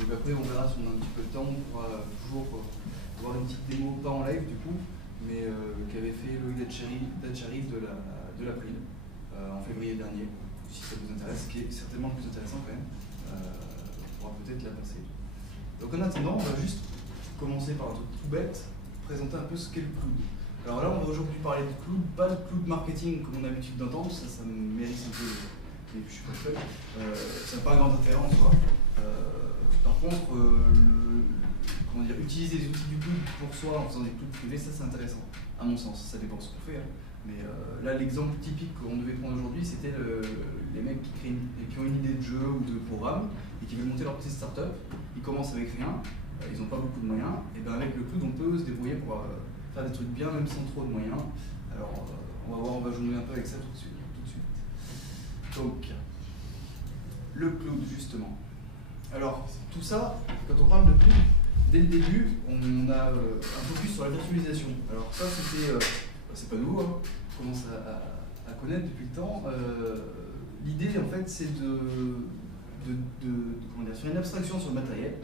Donc après, on verra si on a un petit peu de temps, on pourra toujours voir une petite démo, pas en live du coup, mais qu'avait fait Loïc Datcharis de l'April en février dernier, si ça vous intéresse, qui est certainement le plus intéressant quand même. On pourra peut-être la passer. Donc en attendant, on va juste commencer par un truc tout bête, présenter un peu ce qu'est le cloud. Alors là, on va aujourd'hui parler de cloud, pas de cloud marketing comme on a l'habitude d'entendre, ça me mérite un peu, mais je suis pas le seul. Ça n'a pas un grand intérêt en soi. Par contre, comment dire, utiliser les outils du cloud pour soi en faisant des clouds privés, ça c'est intéressant, à mon sens. Ça dépend de ce qu'on fait. Hein. Mais là, l'exemple typique qu'on devait prendre aujourd'hui, c'était les mecs qui ont une idée de jeu ou de programme et qui veulent monter leur petite start-up. Ils commencent avec rien, ils n'ont pas beaucoup de moyens. Et bien avec le cloud, on peut se débrouiller pour faire des trucs bien, même sans trop de moyens. Alors, on va voir, on va jouer un peu avec ça tout de suite. Donc, le cloud, justement. Alors, tout ça, quand on parle de cloud, dès le début, on a un focus sur la virtualisation. Alors ça, c'est pas nouveau, hein. On commence à connaître depuis le temps. L'idée, en fait, c'est de faire une abstraction sur le matériel.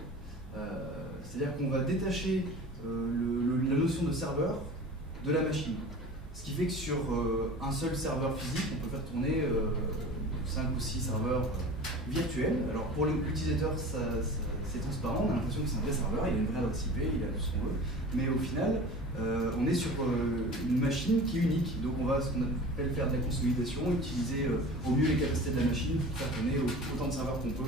C'est-à-dire qu'on va détacher la notion de serveur de la machine. Ce qui fait que sur un seul serveur physique, on peut faire tourner 5 ou 6 serveurs virtuels. Alors pour l'utilisateur, c'est transparent, on a l'impression que c'est un vrai serveur, il a une vraie adresse IP, il a tout ce qu'on veut. Mais au final, on est sur une machine qui est unique. Donc on va ce qu'on appelle faire de la consolidation, utiliser au mieux les capacités de la machine pour faire tourner autant de serveurs qu'on peut.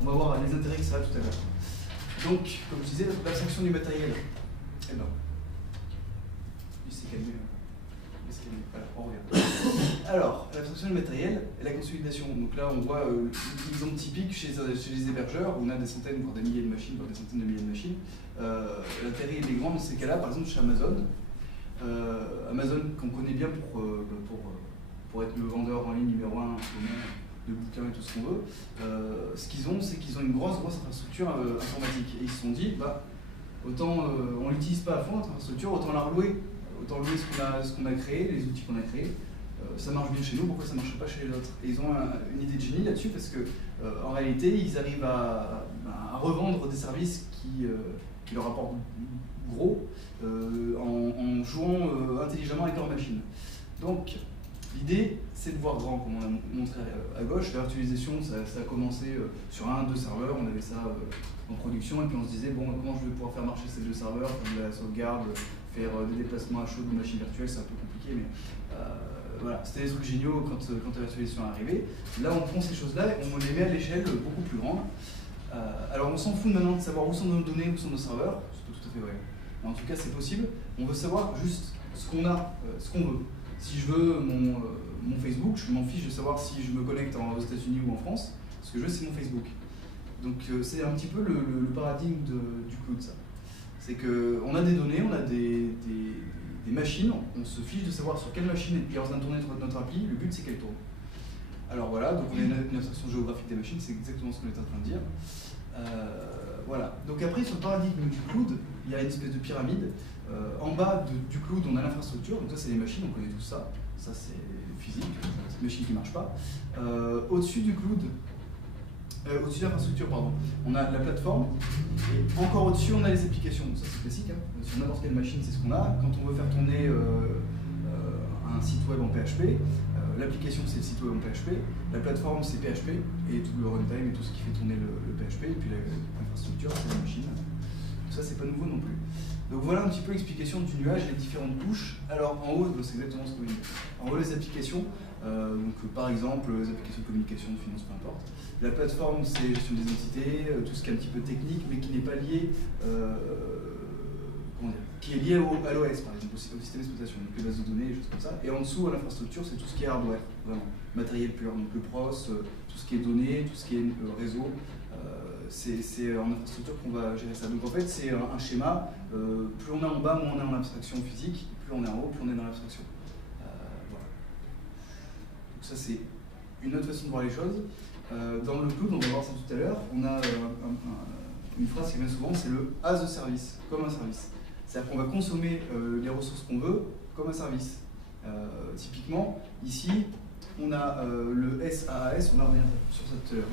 On va voir les intérêts que ça a tout à l'heure. Donc, comme je disais, l'abstraction du matériel. Eh ben, il s'est calmé. Voilà, on revient. Alors, l'abstraction du matériel et la consolidation. Donc là, on voit l'exemple typique chez les hébergeurs où on a des centaines, voire des milliers de machines, voire des centaines de milliers de machines. L'intérêt il est grand dans ces cas-là, par exemple chez Amazon. Amazon, qu'on connaît bien pour être le vendeur en ligne numéro 1 de bouquins et tout ce qu'on veut, ce qu'ils ont, c'est qu'ils ont une grosse infrastructure informatique. Et ils se sont dit, bah, autant on l'utilise pas à fond, notre infrastructure, autant la relouer. Autant louer ce qu'on a créé, les outils qu'on a créés. Ça marche bien chez nous, pourquoi ça ne marche pas chez les autres? Et ils ont une idée de génie là-dessus parce que en réalité, ils arrivent à revendre des services qui leur apportent gros en jouant intelligemment avec leur machine. Donc, l'idée, c'est de voir grand, comme on a montré à gauche. La virtualisation, ça a commencé sur 1-2 serveurs, on avait ça en production, et puis on se disait, bon, comment je vais pouvoir faire marcher ces 2 serveurs, faire de la sauvegarde, faire des déplacements à chaud de machines virtuelles, c'est un peu compliqué, mais voilà, c'était des trucs géniaux quand la virtualisation est arrivée. Là, on prend ces choses-là et on les met à l'échelle beaucoup plus grande. Alors, on s'en fout maintenant de savoir où sont nos données, où sont nos serveurs, c'est pas tout à fait vrai. Mais en tout cas, c'est possible. On veut savoir juste ce qu'on a, ce qu'on veut. Si je veux mon Facebook, je m'en fiche de savoir si je me connecte aux États-Unis ou en France. Ce que je veux, c'est mon Facebook. Donc, c'est un petit peu le paradigme du cloud, ça. C'est qu'on a des données, on a des machines, on se fiche de savoir sur quelle machine est en train de tourner notre appli, le but c'est qu'elle tourne. Alors voilà, donc on a une abstraction géographique des machines, c'est exactement ce qu'on est en train de dire. Voilà, donc après sur le paradigme du cloud, il y a une espèce de pyramide. En bas du cloud, on a l'infrastructure, donc ça c'est les machines, on connaît tout ça. Ça c'est physique, c'est une machine qui ne marche pas. Au-dessus du cloud, au-dessus de l'infrastructure, pardon, on a la plateforme, et encore au-dessus, on a les applications. Ça, c'est classique, hein. Sur n'importe quelle machine, c'est ce qu'on a. Quand on veut faire tourner un site web en PHP, l'application, c'est le site web en PHP, la plateforme, c'est PHP, et tout le runtime et tout ce qui fait tourner le PHP, et puis l'infrastructure, c'est la machine. Tout ça, c'est pas nouveau non plus. Donc voilà un petit peu l'explication du nuage, les différentes couches. Alors en haut, c'est exactement ce que vous dites. En haut, les applications, donc par exemple, les applications de communication, de finance, peu importe. La plateforme, c'est la gestion des entités, tout ce qui est un petit peu technique, mais qui n'est pas lié, qui est lié à l'OS, par exemple, au système d'exploitation, donc les bases de données, des choses comme ça. Et en dessous, à l'infrastructure, c'est tout ce qui est hardware, vraiment, matériel pur, donc le pros, tout ce qui est données, tout ce qui est réseau. C'est en infrastructure qu'on va gérer ça. Donc en fait, c'est un schéma, plus on est en bas, moins on est en abstraction physique, plus on est en haut, plus on est dans l'abstraction. Voilà. Donc ça, c'est une autre façon de voir les choses. Dans le cloud, on va voir ça tout à l'heure, on a une phrase qui vient souvent, c'est le as a service, comme un service. C'est-à-dire qu'on va consommer les ressources qu'on veut comme un service. Typiquement, ici, on a le SaaS, on va revenir sur ça tout à l'heure,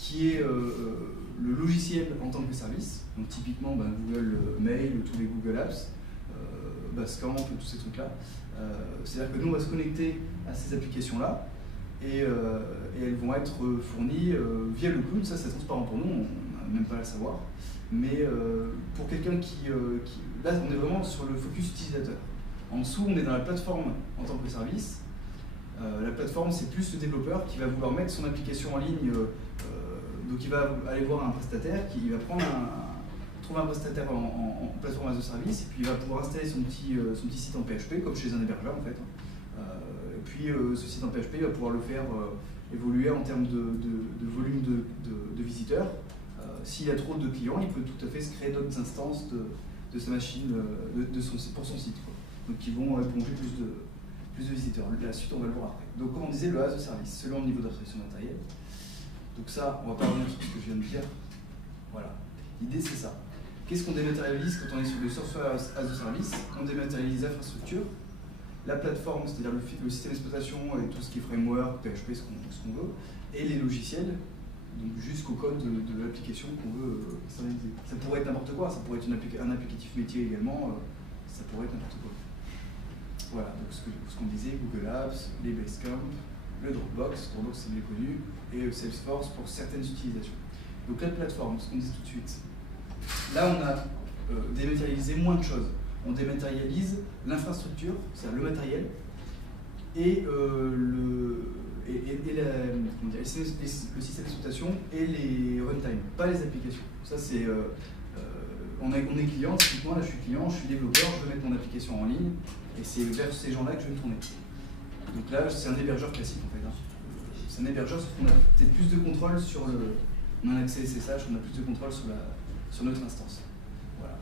qui est le logiciel en tant que service, donc typiquement Google Mail, tous les Google Apps, Basecamp, tous ces trucs-là. C'est-à-dire que nous, on va se connecter à ces applications-là et elles vont être fournies via le cloud. Ça, c'est transparent pour nous, on n'a même pas à le savoir. Mais pour quelqu'un là, on est vraiment sur le focus utilisateur. En dessous, on est dans la plateforme en tant que service. La plateforme, c'est plus le développeur qui va vouloir mettre son application en ligne. Donc il va aller voir un prestataire, il va trouver un prestataire en plateforme as a service, et puis il va pouvoir installer son petit site en PHP, comme chez un hébergeur en fait. Et puis ce site en PHP, il va pouvoir le faire évoluer en termes de volume de visiteurs. S'il y a trop de clients, il peut tout à fait se créer d'autres instances de sa machine pour son site, quoi. Donc qui vont plonger plus de visiteurs. La suite, on va le voir après. Donc comme on disait, le as a service, selon le niveau d'abstraction matérielle. Donc ça, on va pas revenir sur ce que je viens de dire. Voilà. L'idée, c'est ça. Qu'est-ce qu'on dématérialise quand on est sur le software as a service? On dématérialise l'infrastructure, la plateforme, c'est-à-dire le système d'exploitation et tout ce qui est framework, PHP, ce qu'on veut, et les logiciels, donc jusqu'au code de l'application qu'on veut externaliser. Ça pourrait être n'importe quoi, ça pourrait être un applicatif métier également, ça pourrait être n'importe quoi. Voilà, donc ce qu'on disait, Google Apps, les Basecamp, le Dropbox c'est bien connu, et Salesforce pour certaines utilisations. Donc la plateforme, ce qu'on disait tout de suite. Là, on a dématérialisé moins de choses. On dématérialise l'infrastructure, c'est-à-dire le matériel, et le système d'exploitation et les runtime, pas les applications. Ça, c'est. On est client, typiquement, là je suis client, je suis développeur, je veux mettre mon application en ligne, et c'est vers ces gens-là que je vais me tourner. Donc là, c'est un hébergeur classique en fait. C'est un hébergeur, sauf qu'on a peut-être plus de contrôle sur le. On a un accès SSH, on a plus de contrôle sur notre instance. Voilà.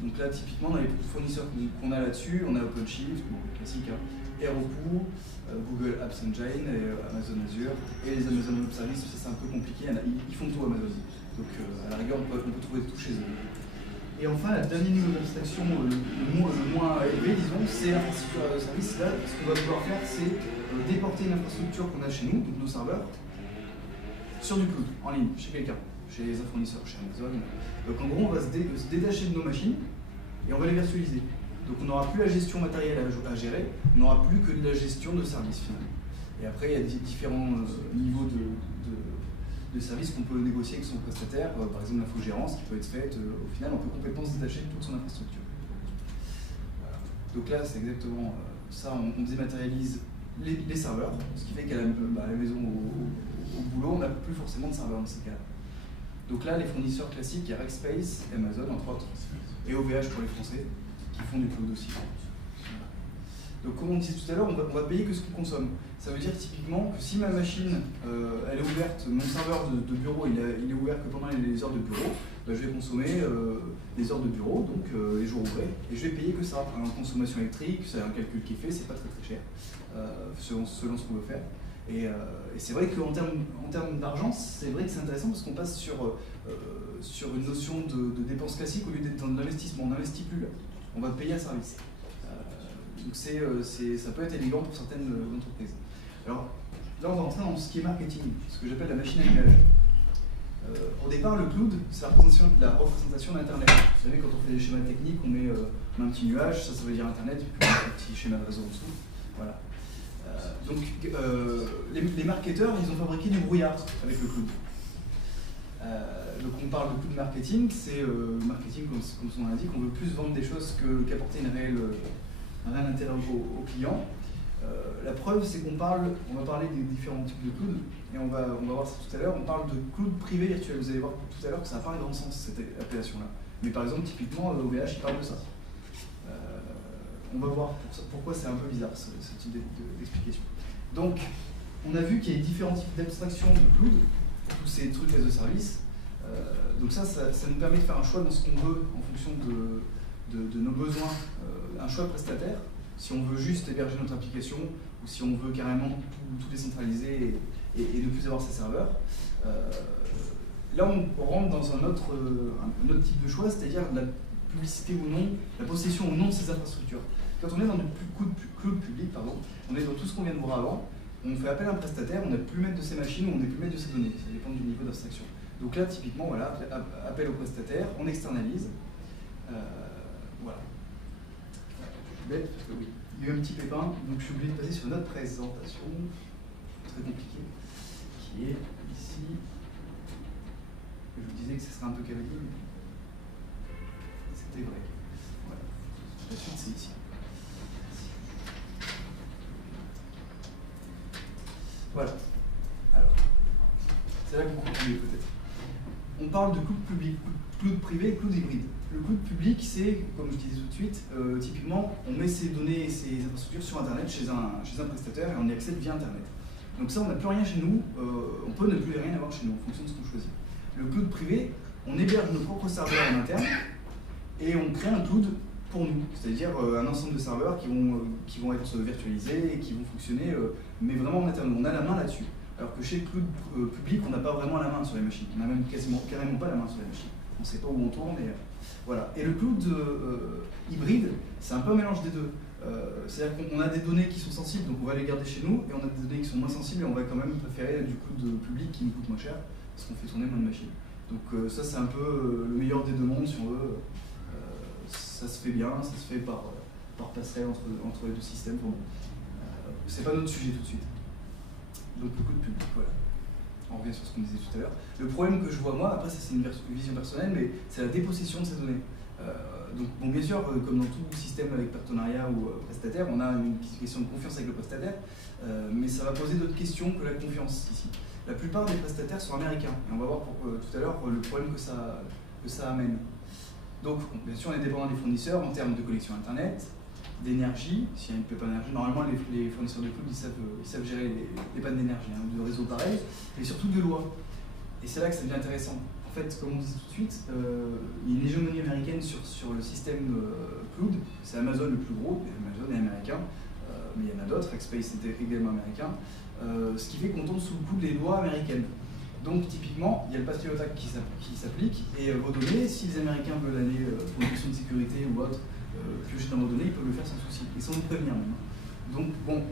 Donc là, typiquement, dans les fournisseurs qu'on a là-dessus, on a OpenShift, bon, classique, hein, Heroku, Google Apps Engine, et Amazon Azure, et les Amazon Web Services, c'est un peu compliqué, ils font tout Amazon. Donc à la rigueur, on peut trouver tout chez eux. Et enfin, le dernier niveau d'abstraction, le moins élevé, disons, c'est l'infrastructure de service. Là, ce qu'on va pouvoir faire, c'est déporter une infrastructure qu'on a chez nous, donc nos serveurs, sur du cloud, en ligne, chez quelqu'un, chez un fournisseur, chez Amazon. Donc en gros, on va se détacher de nos machines et on va les virtualiser. Donc on n'aura plus la gestion matérielle à gérer, on n'aura plus que de la gestion de services finalement. Et après, il y a différents niveaux de services qu'on peut négocier avec son prestataire, par exemple l'infogérance qui peut être faite, au final on peut complètement se détacher de toute son infrastructure. Voilà. Donc là c'est exactement ça, on dématérialise les serveurs, ce qui fait qu'à la maison, au boulot, on n'a plus forcément de serveurs dans ces cas-là. Donc là les fournisseurs classiques, il y a Rackspace, Amazon entre autres, et OVH pour les Français, qui font du cloud aussi. Donc comme on disait tout à l'heure, on va payer que ce qu'on consomme. Ça veut dire typiquement que si ma machine elle est ouverte, mon serveur de bureau il est ouvert que pendant les heures de bureau, ben, je vais consommer les heures de bureau, donc les jours ouvrés, et je vais payer que ça. En consommation électrique, c'est un calcul qui est fait, c'est pas très cher, selon ce qu'on veut faire. Et c'est vrai qu'en termes d'argent, c'est vrai que c'est intéressant parce qu'on passe sur une notion de dépense classique au lieu d'être dans l'investissement. On n'investit plus là, on va payer un service. Donc ça peut être élégant pour certaines entreprises. Alors là, on va rentrer dans ce qui est marketing, ce que j'appelle la machine à nuage. Au départ, le cloud, c'est la représentation d'Internet. Vous savez, quand on fait des schémas techniques, on met un petit nuage, ça veut dire Internet, puis on met un petit schéma de réseau en dessous. Voilà. Donc les marketeurs, ils ont fabriqué du brouillard avec le cloud. Donc on parle de cloud marketing, c'est marketing comme son nom l'indique, on veut plus vendre des choses qu'apporter un réel intérêt au client. La preuve, c'est on va parler des différents types de cloud, et on va voir ça tout à l'heure. On parle de cloud privé virtuel. Vous allez voir tout à l'heure que ça n'a pas un grand sens, cette appellation-là. Mais par exemple, typiquement, OVH, il parle de ça. On va voir pourquoi c'est un peu bizarre, ce type d'explication. Donc, on a vu qu'il y a différents types d'abstraction de cloud, tous ces trucs as a service. Donc ça nous permet de faire un choix dans ce qu'on veut en fonction de nos besoins, un choix de prestataire, si on veut juste héberger notre application ou si on veut carrément tout décentraliser et ne plus avoir ses serveurs. Là, on rentre dans un autre type de choix, c'est-à-dire la publicité ou non, la possession ou non de ces infrastructures. Quand on est dans du cloud public, on est dans tout ce qu'on vient de voir avant, on fait appel à un prestataire, on n'a plus mettre de ses machines ou on n'a plus mettre de ses données, ça dépend du niveau d'abstraction. Donc là, typiquement, voilà, appel au prestataire, on externalise. Voilà. Je suis bête parce que oui, il y a eu un petit pépin, donc je suis obligé de passer sur notre présentation, très compliquée, qui est ici. Je vous disais que ce serait un peu cavalier, mais c'était vrai. Voilà. La suite, c'est ici. Voilà. Alors, c'est là que vous comprenez peut-être. On parle de cloud privé et cloud hybride. Le cloud public, c'est, comme je disais tout de suite, typiquement, on met ses données et ses infrastructures sur Internet chez un prestataire et on y accède via Internet. Donc ça, on n'a plus rien chez nous, on peut ne plus rien avoir chez nous en fonction de ce qu'on choisit. Le cloud privé, on héberge nos propres serveurs en interne et on crée un cloud pour nous, c'est-à-dire un ensemble de serveurs qui vont être virtualisés et qui vont fonctionner, mais vraiment en interne. On a la main là-dessus. Alors que chez le cloud public, on n'a pas vraiment la main sur les machines. On n'a même carrément pas la main sur les machines. On ne sait pas où on tourne. Voilà. Et le cloud hybride, c'est un peu un mélange des deux. C'est-à-dire qu'on a des données qui sont sensibles, donc on va les garder chez nous, et on a des données qui sont moins sensibles, et on va quand même préférer du cloud public qui nous coûte moins cher, parce qu'on fait tourner moins de machines. Donc ça, c'est un peu le meilleur des deux mondes, si on veut. Ça se fait bien, ça se fait par passerelle entre les deux systèmes. Bon. C'est pas notre sujet tout de suite. Donc le cloud public, voilà. On revient sur ce qu'on disait tout à l'heure. Le problème que je vois moi, après ça c'est une vision personnelle, mais c'est la dépossession de ces données. Donc bon, bien sûr, comme dans tout système avec partenariat ou prestataire, on a une question de confiance avec le prestataire, mais ça va poser d'autres questions que la confiance ici. La plupart des prestataires sont américains, et on va voir tout à l'heure le problème que ça amène. Donc bien sûr, on est dépendant des fournisseurs en termes de connexion Internet, d'énergie. S'il y a une panne d'énergie, normalement les fournisseurs de cloud ils savent gérer les pannes d'énergie, hein, de réseau pareil, et surtout de loi. Et c'est là que ça devient intéressant. En fait, comme on dit tout de suite, il y a une hégémonie américaine sur le système cloud. C'est Amazon le plus gros, Amazon est américain, mais il y en a d'autres, Rackspace est également américain, ce qui fait qu'on tombe sous le coup des lois américaines. Donc typiquement, il y a le Patriot Act qui s'applique, et vos données, si les Américains veulent aller pour une question de sécurité ou autre, piocher dans vos données, ils peuvent le faire sans souci, et sans nous prévenir même. Donc bon,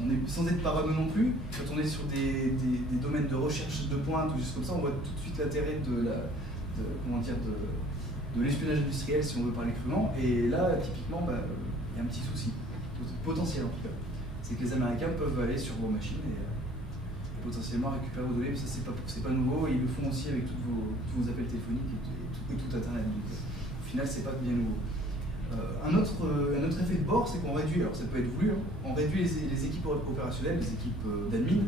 on est sans être parano non plus. Quand on est sur des domaines de recherche de pointe ou juste comme ça, on voit tout de suite l'intérêt de l'espionnage industriel, si on veut parler crûment. Et là, typiquement, il y a un petit souci, potentiel en tout cas. C'est que les Américains peuvent aller sur vos machines et potentiellement récupérer vos données, mais ça c'est pas nouveau, et ils le font aussi avec tous vos appels téléphoniques et tout Internet. Donc, au final, c'est pas bien nouveau. Un autre effet de bord, c'est qu'on réduit, alors ça peut être voulu, hein, on réduit les équipes opérationnelles, les équipes d'admin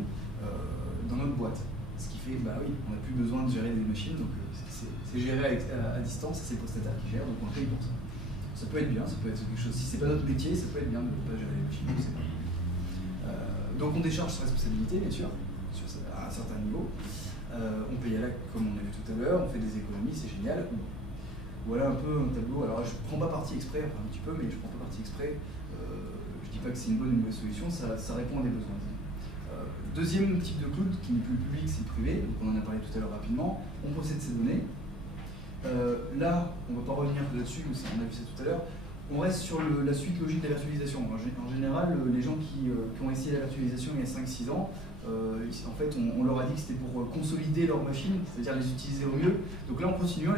dans notre boîte. Ce qui fait, bah oui, on n'a plus besoin de gérer des machines, donc c'est géré à distance, c'est le prestataire qui gère, donc on paye pour ça. Ça peut être bien, ça peut être quelque chose, si c'est pas notre métier, ça peut être bien de ne pas gérer les machines, je sais pas. Donc on décharge sa responsabilité, bien sûr, à un certain niveau. On paye à l'acte comme on a vu tout à l'heure, on fait des économies, c'est génial. Voilà un peu un tableau. Alors je ne prends pas parti exprès, enfin un petit peu, mais je ne prends pas parti exprès. Je ne dis pas que c'est une bonne ou une mauvaise solution, ça répond à des besoins. Deuxième type de cloud, qui n'est plus public, c'est privé, donc on en a parlé tout à l'heure rapidement. On possède ces données. Là, on ne va pas revenir là-dessus, on a vu ça tout à l'heure. On reste sur la suite logique de la virtualisation. En général, les gens qui ont essayé la virtualisation il y a 5-6 ans, en fait, on leur a dit que c'était pour consolider leurs machines, c'est-à-dire les utiliser au mieux. Donc là, on continue en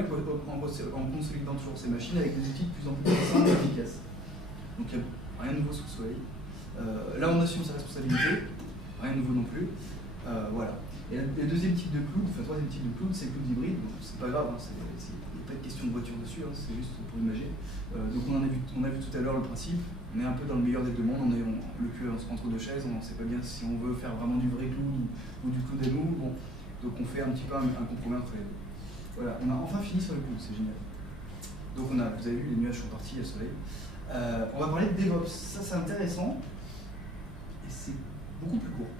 consolidant toujours ces machines avec des outils de plus en plus puissants et efficaces. Donc il n'y a rien de nouveau sous le soleil. Là, on assume sa responsabilité, rien de nouveau non plus. Voilà. Et le deuxième type de cloud, enfin troisième type de cloud, c'est le cloud hybride. Donc c'est pas grave, il n'y a pas de question de voiture dessus, hein, c'est juste pour imager. Donc on a vu tout à l'heure le principe. On est un peu dans le meilleur des deux mondes, on est le cul entre deux chaises, on ne sait pas bien si on veut faire vraiment du vrai cloud ou du cloud à nous. Bon, donc on fait un petit peu un compromis entre les deux. Voilà, on a enfin fini sur le cloud, c'est génial. Donc vous avez vu, les nuages sont partis, il y a le soleil. On va parler de DevOps, ça c'est intéressant et c'est beaucoup plus court.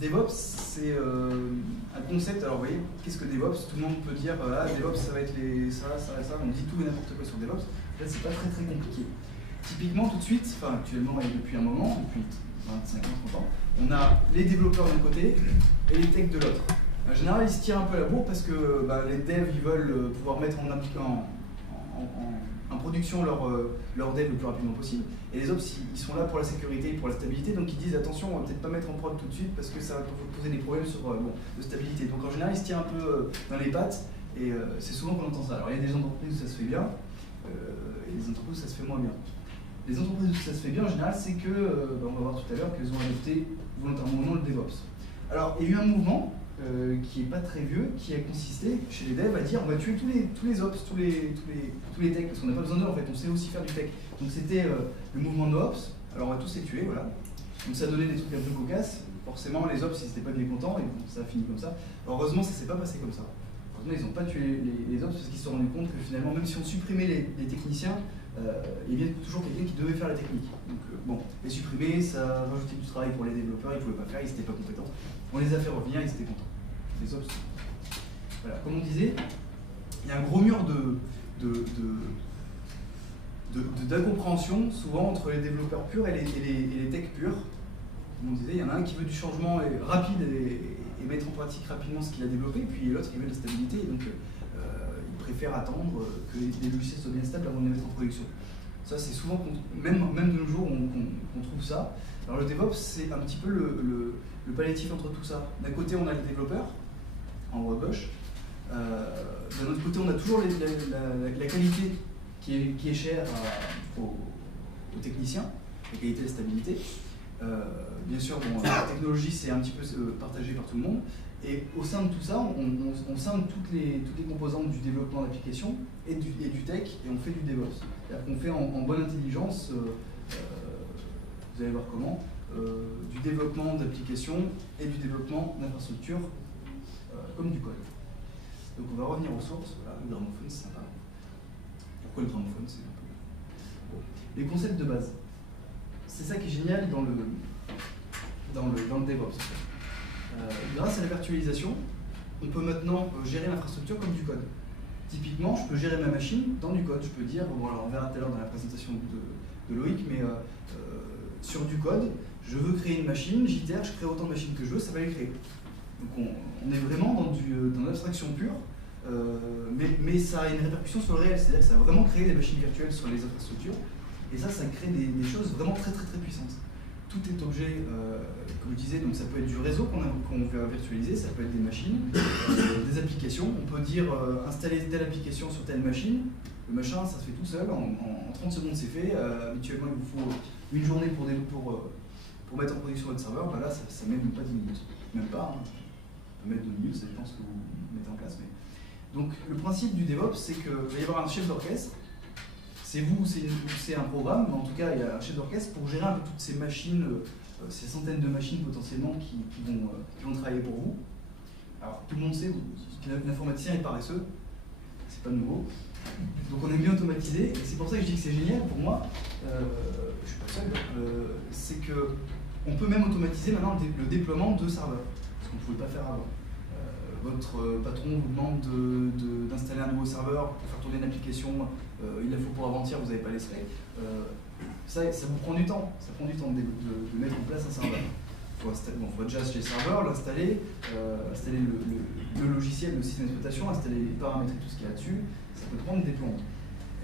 DevOps, c'est un concept. Alors, vous voyez, qu'est-ce que DevOps? Tout le monde peut dire DevOps, ça va être ça. On dit tout et n'importe quoi sur DevOps. Là, c'est pas très compliqué. Typiquement, tout de suite, enfin, actuellement, et depuis un moment, depuis 25 ans, 30 ans, on a les développeurs d'un côté et les techs de l'autre. En général, ils se tirent un peu la bourre parce que les devs, ils veulent pouvoir mettre en production leur dev le plus rapidement possible. Et les ops, ils sont là pour la sécurité et pour la stabilité, donc ils disent attention, on va peut-être pas mettre en prod tout de suite parce que ça va poser des problèmes sur, de stabilité. Donc en général, ils se tirent un peu dans les pattes et c'est souvent qu'on entend ça. Alors il y a des entreprises où ça se fait bien et des entreprises où ça se fait moins bien. Les entreprises où ça se fait bien en général, c'est que, on va voir tout à l'heure, qu'elles ont adopté volontairement le DevOps. Alors il y a eu un mouvement qui n'est pas très vieux, qui a consisté chez les devs à dire on va tuer tous les ops, tous les techs, parce qu'on n'a pas besoin d'eux en fait, on sait aussi faire du tech. Donc c'était le mouvement NoOps, alors on va tous les tuer, voilà. Donc ça donnait des trucs un peu cocasses, forcément les ops ils n'étaient pas bien contents et ça a fini comme ça. Alors, heureusement ça s'est pas passé comme ça. Heureusement ils n'ont pas tué les ops parce qu'ils se sont rendus compte que finalement même si on supprimait les techniciens, il y avait toujours quelqu'un qui devait faire la technique. Donc bon, les supprimer, ça rajoutait du travail pour les développeurs, ils ne pouvaient pas faire, ils n'étaient pas compétents. On les a fait revenir, ils étaient contents. Les ops. Voilà, comme on disait, il y a un gros mur d'incompréhension souvent entre les développeurs purs et les techs purs. Comme on disait, il y en a un qui veut du changement rapide et mettre en pratique rapidement ce qu'il a développé, et puis l'autre qui veut de la stabilité, et donc il préfère attendre que les logiciels soient bien stables avant de les mettre en production. Ça c'est souvent, même de nos jours, on trouve ça. Alors le DevOps c'est un petit peu le palliatif entre tout ça. D'un côté on a les développeurs, en haut à gauche. D'un autre côté, on a toujours la qualité qui est chère aux techniciens, la qualité et la stabilité. Bien sûr, bon, la technologie, c'est un petit peu partagé par tout le monde. Et au sein de tout ça, on scinde toutes les composantes du développement d'application et du tech, et on fait du DevOps. C'est-à-dire qu'on fait en bonne intelligence, vous allez voir comment, du développement d'applications et du développement d'infrastructures comme du code. Donc on va revenir aux sources. Voilà, le gramophone c'est sympa. Pourquoi le gramophone? C'est un peu... Bon. Les concepts de base. C'est ça qui est génial dans le DevOps. Grâce à la virtualisation, on peut maintenant gérer l'infrastructure comme du code. Typiquement, je peux gérer ma machine dans du code. Je peux dire, bon alors on verra tout à l'heure dans la présentation de Loïc, mais sur du code, je veux créer une machine, j'itère, je crée autant de machines que je veux, ça va les créer. Donc on est vraiment dans l'abstraction pure, mais ça a une répercussion sur le réel, c'est-à-dire que ça va vraiment créer des machines virtuelles sur les infrastructures, et ça crée des choses vraiment très puissantes. Tout est objet, comme je disais, donc ça peut être du réseau qu'on veut virtualiser, ça peut être des machines, des applications. On peut dire installer telle application sur telle machine, le machin ça se fait tout seul, en 30 secondes c'est fait. Habituellement il vous faut une journée pour mettre en production votre serveur, bah là ça met même pas 10 minutes, même pas. Hein. On peut mettre 2 minutes, ça dépend ce que vous mettez en place. Mais... Donc le principe du DevOps, c'est qu'il va y avoir un chef d'orchestre. C'est vous, c'est un programme, mais en tout cas il y a un chef d'orchestre pour gérer un peu toutes ces machines, ces centaines de machines potentiellement qui vont travailler pour vous. Alors tout le monde sait que l'informaticien est paresseux, c'est pas nouveau. Donc on aime bien automatiser, et c'est pour ça que je dis que c'est génial pour moi, je suis pas seul, c'est qu'on peut même automatiser maintenant le déploiement de serveurs, ce qu'on ne pouvait pas faire avant. Votre patron vous demande d'installer un nouveau serveur pour faire tourner une application, il la faut pour avant-hier, vous n'avez pas les frais. Ça vous prend du temps, ça prend du temps de mettre en place un serveur. Il faut déjà acheter le serveur, l'installer, installer le logiciel, le système d'exploitation, installer les paramètres et tout ce qu'il y a dessus, ça peut prendre des plombs.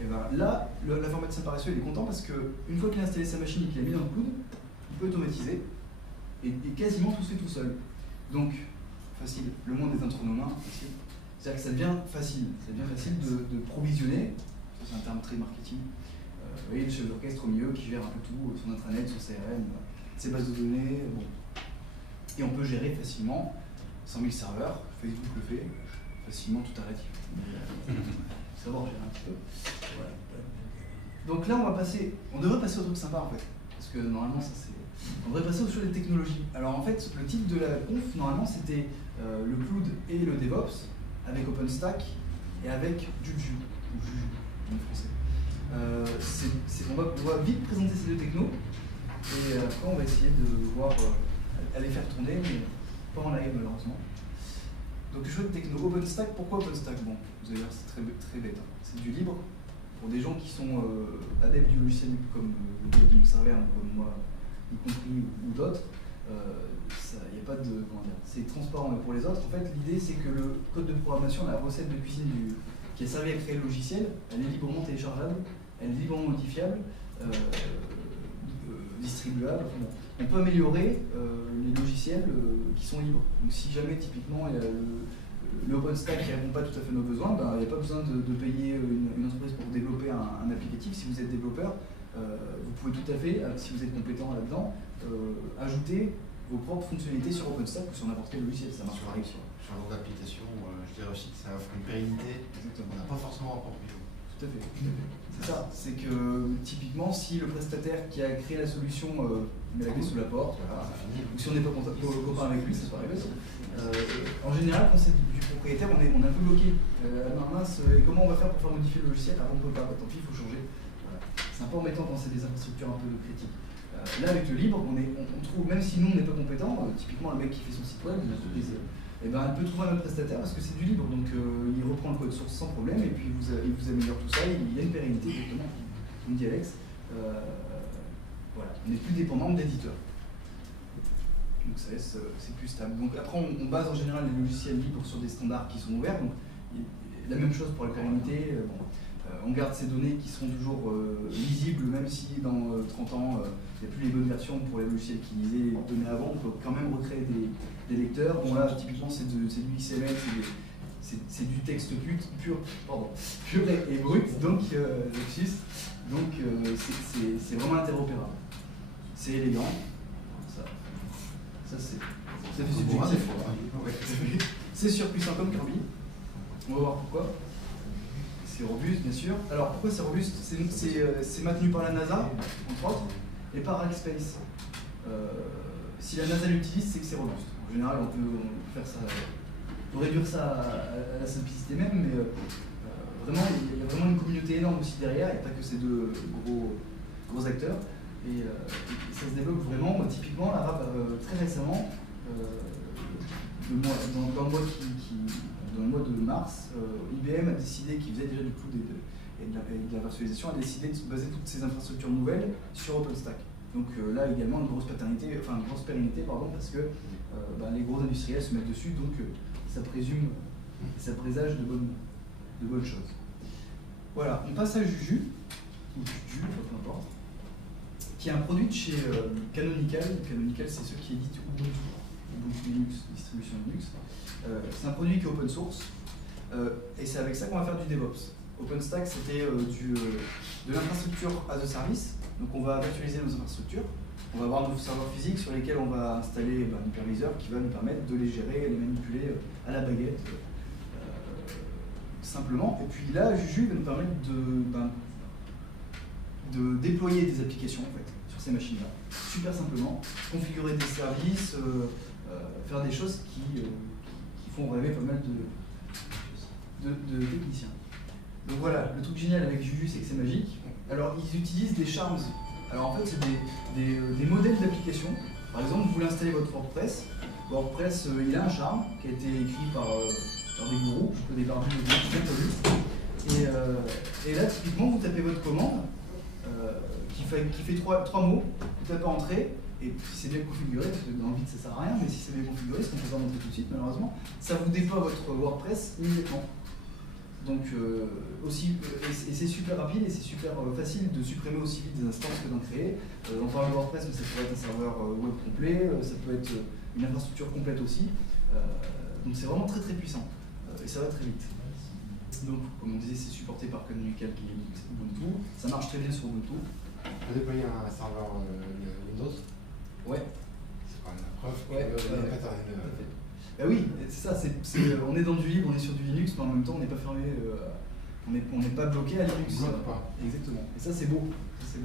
Et ben, là, l'informaticien paresseux il est content parce qu'une fois qu'il a installé sa machine et qu'il a mis dans le coude, il peut automatiser et quasiment tout se fait tout seul. Donc, facile, le monde est entre nos mains, facile. C'est-à-dire que ça devient facile de provisionner, c'est un terme très marketing. Vous voyez le chef d'orchestre au milieu qui gère un peu tout, son intranet, son CRM, ses bases de données, bon. Et on peut gérer facilement 100 000 serveurs, Facebook le fait, facilement tout est relatif. Savoir gérer un petit peu. Voilà. Donc là on devrait passer au truc sympa en fait, parce que normalement ça c'est... On devrait passer au sujet des technologies. Alors en fait, le titre de la conf, normalement, c'était le cloud et le DevOps, avec OpenStack et avec Juju, ou Juju, en français. On va vite présenter ces deux technos, et après on va essayer de voir, à les faire tourner, mais pas en live malheureusement. Donc le choix de techno, OpenStack, pourquoi OpenStack? Bon, vous allez voir, c'est très bête. Hein. C'est du libre, pour des gens qui sont adeptes du logiciel libre, comme le Linux serveur, comme moi, y compris ou d'autres, il n'y a pas de... Comment dire, c'est transparent, mais pour les autres, en fait, l'idée c'est que le code de programmation, la recette de cuisine qui a servi à créer le logiciel, elle est librement téléchargeable elle est librement modifiable, distribuable. Enfin, bon. On peut améliorer les logiciels qui sont libres. Donc si jamais typiquement il y a le OpenStack qui ne répond pas tout à fait à nos besoins, ben, il n'y a pas besoin de payer une entreprise pour développer un applicatif. Si vous êtes développeur, vous pouvez tout à fait, si vous êtes compétent là-dedans, ajouter vos propres fonctionnalités sur OpenStack ou sur n'importe quel logiciel. Ça marche pareil. Sur un genre d'application, je dirais aussi que ça offre une pérennité. Exactement. On n'a pas forcément rapport plus. Tout à fait. C'est ça. C'est que typiquement, si le prestataire qui a créé la solution met la clé sous la porte, voilà, ou si on n'est pas copain avec lui, ça peut arriver. En général, quand c'est du propriétaire, on est un peu bloqué. Mince, et comment on va faire pour faire modifier le logiciel? Ah, on ne peut pas, tant pis, il faut changer. Voilà. C'est un peu embêtant quand c'est des infrastructures un peu critiques. Là, avec le libre, on trouve, même si nous on n'est pas compétent, typiquement le mec qui fait son site web, et ben, elle peut trouver un autre prestataire parce que c'est du libre, donc il reprend le code source sans problème et puis il vous améliore tout ça, il y a une pérennité, exactement, comme dit Alex. Voilà, on n'est plus dépendant d'éditeurs. Donc ça laisse, c'est plus stable. Donc après, on base en général les logiciels libres sur des standards qui sont ouverts, donc la même chose pour la pérennité. Bon, on garde ces données qui seront toujours lisibles, même si dans 30 ans, il n'y a plus les bonnes versions pour les logiciels qui lisaient les données avant. On peut quand même recréer des lecteurs. Bon là, typiquement, c'est du XML, c'est du texte pur et brut, donc c'est vraiment interopérable. C'est élégant. Ça fait subjectif. C'est surpuissant comme Kirby. On va voir pourquoi. C'est robuste, bien sûr. Alors pourquoi c'est robuste? C'est maintenu par la NASA, entre autres, et par Rackspace. Si la NASA l'utilise, c'est que c'est robuste. En général, on peut faire ça, on peut réduire ça à la simplicité même, mais vraiment, il y a vraiment une communauté énorme aussi derrière. Il n'y a pas que ces deux gros acteurs. Et ça se développe vraiment. Typiquement, là, très récemment, dans le mois de mars, IBM a décidé, qui faisait déjà du coup de la virtualisation, a décidé de baser toutes ces infrastructures nouvelles sur OpenStack. Donc là également une grosse pérennité, parce que les gros industriels se mettent dessus, donc ça présage de bonnes choses. Voilà, on passe à Juju, ou Juju, peu importe, qui est un produit de chez Canonical. Canonical, c'est ceux qui éditent Ubuntu Linux, distribution Linux. C'est un produit qui est open source, et c'est avec ça qu'on va faire du DevOps. OpenStack, c'était de l'infrastructure as a service, donc on va virtualiser nos infrastructures, on va avoir nos serveurs physiques sur lesquels on va installer un hyperviseur qui va nous permettre de les gérer et les manipuler à la baguette, simplement. Et puis là, Juju va nous permettre de déployer des applications en fait, sur ces machines-là, super simplement, configurer des services, faire des choses qui font rêver pas mal de techniciens. Donc voilà, le truc génial avec Juju, c'est que c'est magique. Alors ils utilisent des charms. Alors en fait, c'est des modèles d'applications. Par exemple, vous voulez installer votre WordPress. WordPress, il a un charme qui a été écrit par des gourous, des barbus bien connus. Et là, typiquement, vous tapez votre commande qui fait trois mots, vous tapez entrée. Et si c'est bien configuré, parce que dans le vide ça sert à rien, mais si c'est bien configuré, ce qu'on ne peut pas montrer tout de suite malheureusement, ça vous déploie votre WordPress immédiatement. Donc et c'est super rapide et c'est super facile de supprimer aussi vite des instances que d'en créer. On parle de WordPress, mais ça peut être un serveur web complet, ça peut être une infrastructure complète aussi. Donc c'est vraiment très très puissant et ça va très vite. Donc comme on disait, c'est supporté par Canonical qui est Ubuntu, ça marche très bien sur Ubuntu. On peut déployer un serveur Windows. Ouais. C'est quand même la preuve que bah oui, c'est ça, on est dans du libre, on est sur du Linux, mais en même temps on n'est pas fermé, on n'est pas bloqué à Linux. Pas. Exactement. Et ça c'est beau. C'est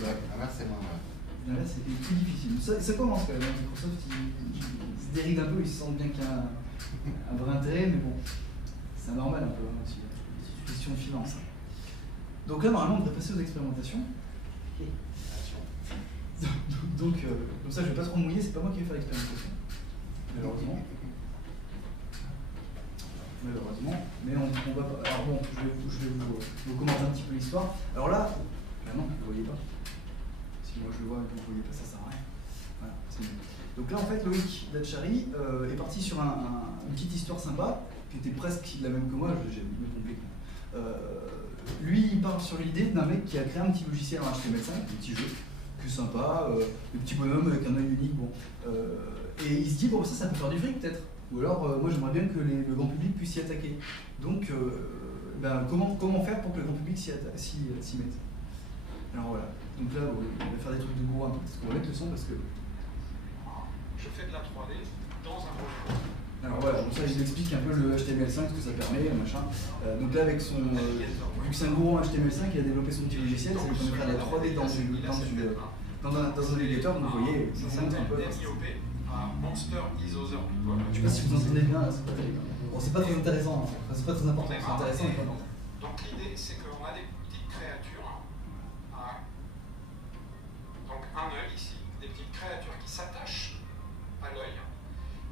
vrai. L'inverse c'est moins vrai. L'inverse c'est plus difficile. Ça commence quand même. Microsoft ils se dérident un peu, ils se sentent bien qu'il y a un vrai intérêt, mais bon, c'est normal un peu aussi. C'est une question de finance. Donc là normalement on devrait passer aux expérimentations. Donc ça je vais pas trop mouiller, c'est pas moi qui vais faire l'expérimentation. Malheureusement, mais on va pas. Alors bon, je vais vous commenter un petit peu l'histoire. Alors là, non, vous ne voyez pas. Si moi je le vois et que vous ne voyez pas, ça sert à rien. Voilà, c'est mieux. Donc là en fait, Loïc Dachary est parti sur une petite histoire sympa, qui était presque la même que moi, j'ai me trompé. lui, il part sur l'idée d'un mec qui a créé un petit logiciel en HTML5, un petit jeu, plus sympa, le petit bonhomme avec un œil unique, bon. Et il se dit, bon, ça peut faire du fric peut-être. Ou alors, moi j'aimerais bien que le grand public puisse s'y attaquer. Donc, comment faire pour que le grand public s'y mette? Alors voilà, donc là, on va faire des trucs de gros un peu, parce qu'on va mettre le son parce que... Je fais de la 3D dans un projet. Alors voilà, donc ça je vous explique un peu le HTML5, ce que ça permet, machin. Donc là avec son... vu que c'est un gros en HTML5, il a développé son petit logiciel, ça lui permet de faire de la 3D dans un navigateur, donc vous voyez, ça montre un peu. Monster is other people. Je sais pas si vous entendez bien, là, c'est pas terrible. Bon, c'est pas très intéressant, enfin, c'est pas très important, c'est intéressant mais pas important. Donc l'idée c'est qu'on a des petites créatures, donc un œil ici, des petites créatures qui s'attachent à l'œil.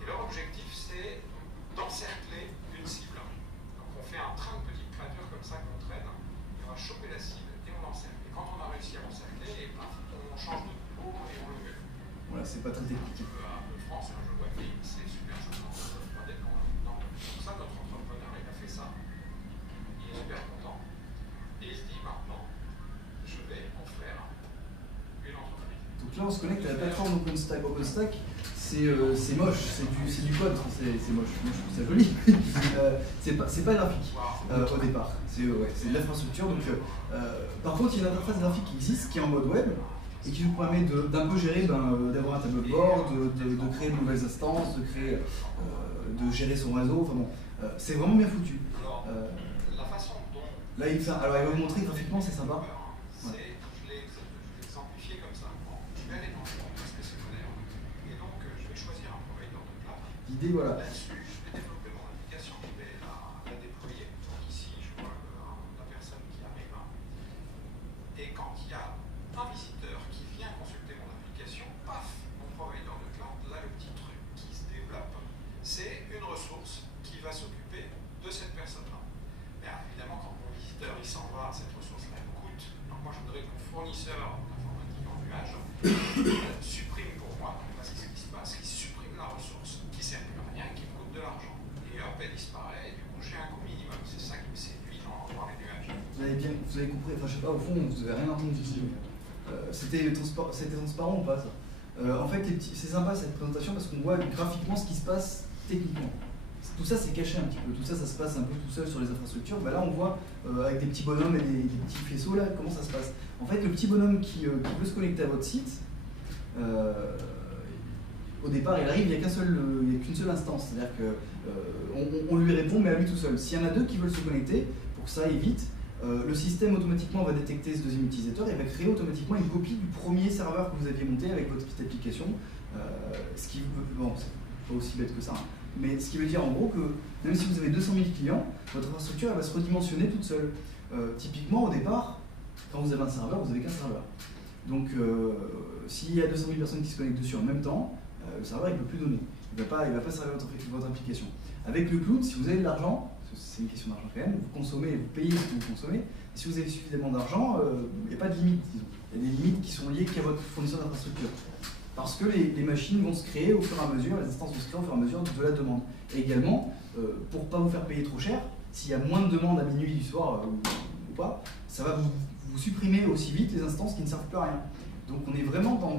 Et leur objectif c'est d'encercler une cible. Donc on fait un train de petites créatures comme ça qu'on traîne, et on va choper la cible et on l'encercle. Et quand on a réussi à l'encercler, et paf, on change de niveau et on le met. Voilà, c'est pas très technique. France, un jeu web, c'est super sympa. Donc ça, notre entrepreneur, il a fait ça. Il est super content. Et il se dit maintenant, je vais en faire une entreprise. Donc là, on se connecte à la plateforme OpenStack. OpenStack, c'est moche, c'est du code, c'est moche. Moi, je trouve ça joli. C'est pas graphique au départ, c'est de l'infrastructure. Donc, par contre, il y a une interface graphique qui existe, qui est en mode web, et qui vous permet d'un peu gérer, d'avoir un tableau de bord, de créer de nouvelles instances, de gérer son réseau. Enfin bon, c'est vraiment bien foutu. La façon dont... Là, alors, il va vous montrer graphiquement, c'est sympa. Je l'ai exemplifié comme ça. Bon, je vais aller dans le fond parce que c'est moderne. Et donc, je vais choisir un provider de cloud. L'idée, voilà. Là-dessus, je vais développer mon application, je vais la déployer. Donc ici, je vois la personne qui arrive. Et quand il y a un visiteur qui vient consulter mon application, paf, mon provider de cloud, là le petit truc qui se développe, c'est une ressource qui va s'occuper de cette personne-là. Mais évidemment, quand mon visiteur il s'en va, cette ressource-là elle coûte. Donc moi je voudrais que mon fournisseur informatique en nuage supprime pour moi. Donc là c'est ce qui se passe, il supprime la ressource qui sert plus à rien, qui me coûte de l'argent. Et hop, elle disparaît, et du coup j'ai un coût minimum. C'est ça qui me séduit dans les nuages. Vous avez compris, enfin je sais pas, au fond, vous avez rien entendu ici. C'était transparent ou pas ça? En fait, c'est sympa cette présentation parce qu'on voit graphiquement ce qui se passe techniquement. Tout ça c'est caché un petit peu, tout ça se passe un peu tout seul sur les infrastructures. Là on voit avec des petits bonhommes et des petits faisceaux là comment ça se passe. En fait le petit bonhomme qui veut se connecter à votre site, au départ il arrive, il n'y a qu'une seule instance, c'est-à-dire qu'on lui répond mais à lui tout seul. S'il y en a deux qui veulent se connecter, pour que ça aille vite, le système automatiquement va détecter ce deuxième utilisateur et va créer automatiquement une copie du premier serveur que vous aviez monté avec votre petite application. Ce qui bon, c'est pas aussi bête que ça, hein. Mais ce qui veut dire en gros que même si vous avez 200 000 clients, votre infrastructure elle va se redimensionner toute seule. Typiquement au départ, quand vous avez un serveur, vous avez qu'un serveur. Donc s'il y a 200 000 personnes qui se connectent dessus en même temps, le serveur il ne peut plus donner. Il ne va pas servir votre application. Avec le cloud, si vous avez de l'argent, c'est une question d'argent quand même, vous consommez, vous payez ce que vous consommez, et si vous avez suffisamment d'argent, il n'y a pas de limite, disons. Il y a des limites qui sont liées qu'à votre fournisseur d'infrastructure. Parce que les machines vont se créer au fur et à mesure, les instances vont se créer au fur et à mesure de la demande. Et également, pour ne pas vous faire payer trop cher, s'il y a moins de demandes à minuit du soir ou pas, ça va vous supprimer aussi vite les instances qui ne servent plus à rien. Donc on est vraiment dans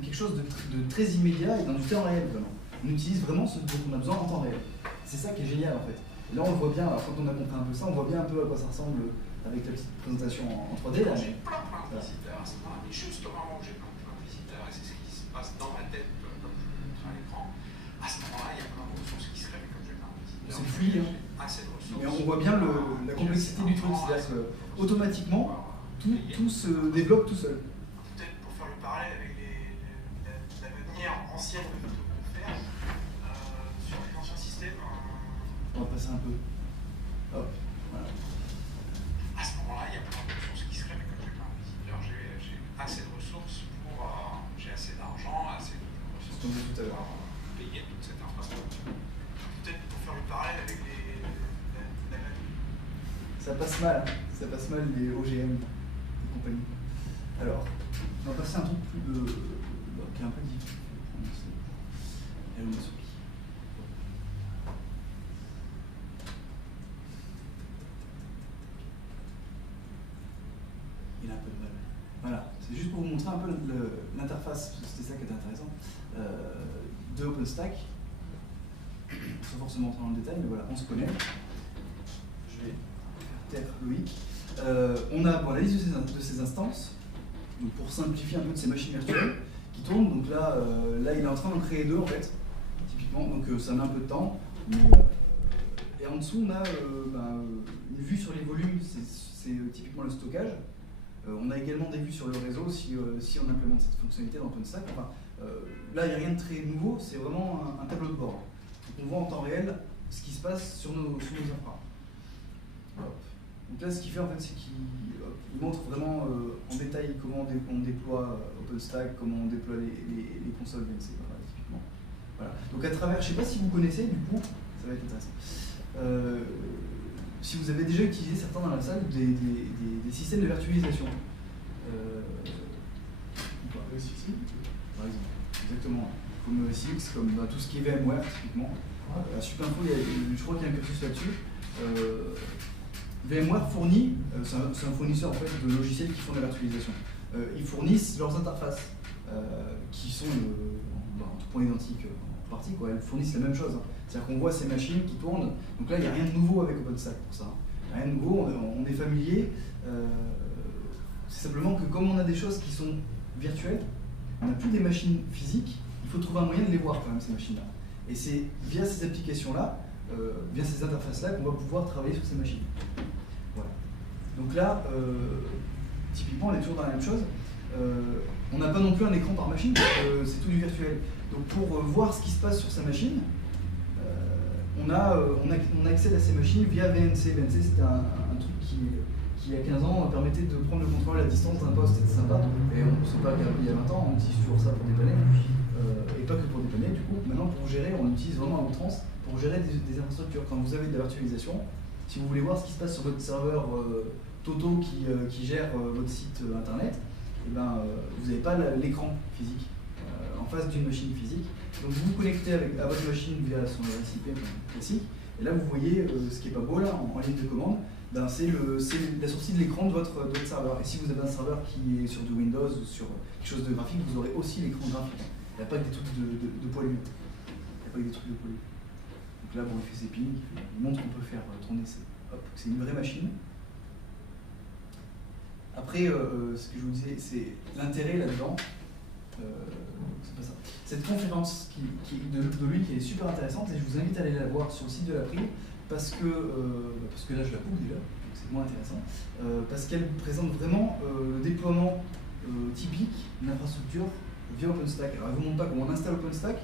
quelque chose de très immédiat et dans du temps réel vraiment. On utilise vraiment ce dont on a besoin en temps réel. C'est ça qui est génial en fait. Et là on le voit bien, alors, quand on a compris un peu ça, on voit bien un peu à quoi ça ressemble avec la petite présentation en 3D. Là, j'ai plein de visiteurs, et juste au moment où j'ai plein de visiteurs, et c'est ce qui se passe dans ma tête comme je le montre à l'écran, à ce moment-là il y a plein de ressources qui se créent comme j'ai plein de visiteurs. C'est fluide. Assez de ressources. Mais on voit bien la complexité du truc, c'est-à-dire qu'automatiquement tout se développe tout seul. Peut-être pour faire le parallèle avec la manière ancienne de faire, sur les anciens systèmes. On va passer un peu. Hop, voilà. À ce moment-là, il y a plein de ressources qui se créent, mais comme j'ai plein de visiteurs, j'ai assez de ressources pour. J'ai assez d'argent, assez de ressources comme tout à l'heure. Pour payer toute cette infrastructure. Peut-être pour faire le parallèle avec ça passe mal les OGM et compagnie. Alors, on va passer à un truc plus qui est un peu difficile. Et on a souris. montrer un peu l'interface, c'était ça qui était intéressant, de OpenStack. Sans forcément entrer dans le détail, mais voilà, on se connaît. Je vais faire taire Loïc. On a la liste de ces instances, donc pour simplifier un peu de ces machines virtuelles qui tournent. Donc là, il est en train d'en créer 2 en fait, typiquement, donc ça met un peu de temps. Mais, et en dessous, on a une vue sur les volumes, c'est typiquement le stockage. On a également des vues sur le réseau si on implémente cette fonctionnalité dans OpenStack. Enfin, là, il n'y a rien de très nouveau, c'est vraiment un tableau de bord. Donc on voit en temps réel ce qui se passe sur nos infras. Donc là, ce qu'il fait en fait, c'est qu'il montre vraiment en détail comment on déploie OpenStack, comment on déploie les consoles VNC, typiquement. Voilà. Donc à travers, je ne sais pas si vous connaissez, du coup, ça va être intéressant. Si vous avez déjà utilisé certains dans la salle des systèmes de virtualisation. Par exemple, exactement. Comme CX, comme tout ce qui est VMware, typiquement. À Supinfo, je crois qu'il y a un cursus là-dessus. VMware fournit, c'est un fournisseur en fait, de logiciels qui font de la virtualisation. Ils fournissent leurs interfaces, qui sont en tout point identiques en partie, quoi. Elles fournissent la même chose. C'est-à-dire qu'on voit ces machines qui tournent. Donc là, il n'y a rien de nouveau avec OpenStack pour ça. Il n'y a rien de nouveau, on est familier. C'est simplement que comme on a des choses qui sont virtuelles, on n'a plus des machines physiques, il faut trouver un moyen de les voir quand même, ces machines-là. Et c'est via ces applications-là, via ces interfaces-là, qu'on va pouvoir travailler sur ces machines. Voilà. Donc là, typiquement, on est toujours dans la même chose. On n'a pas non plus un écran par machine, parce que c'est tout du virtuel. Donc pour voir ce qui se passe sur sa machine, on accède à ces machines via VNC. VNC, c'était un truc qui, il y a 15 ans, permettait de prendre le contrôle à distance d'un poste. C'était sympa. Et on ne sait pas qu'il y a 20 ans, on utilise toujours ça pour dépanner. Et pas que pour dépanner, du coup. Maintenant, pour gérer, on utilise vraiment à outrance pour gérer des infrastructures. Quand vous avez de la virtualisation, si vous voulez voir ce qui se passe sur votre serveur Toto qui gère votre site internet, et ben, vous n'avez pas l'écran physique en face d'une machine physique. Donc vous vous connectez à votre machine via son adresse IP classique, et là vous voyez ce qui n'est pas beau là en ligne de commande, ben, c'est la sortie de l'écran de votre serveur. Et si vous avez un serveur qui est sur du Windows ou sur quelque chose de graphique, vous aurez aussi l'écran graphique. Il n'y a pas que des trucs de poilu. Il n'y a pas que des trucs de poilu. Donc là, bon, il fait ses pings, il montre qu'on peut faire tourner c'est une vraie machine. Après, ce que je vous disais, c'est l'intérêt là-dedans. C'est pas ça. Cette conférence de lui qui est super intéressante, et je vous invite à aller la voir sur le site de l'April, parce que là je la coupe déjà, donc c'est moins intéressant, parce qu'elle présente vraiment le déploiement typique d'une infrastructure via OpenStack. Alors elle ne vous montre pas comment on installe OpenStack,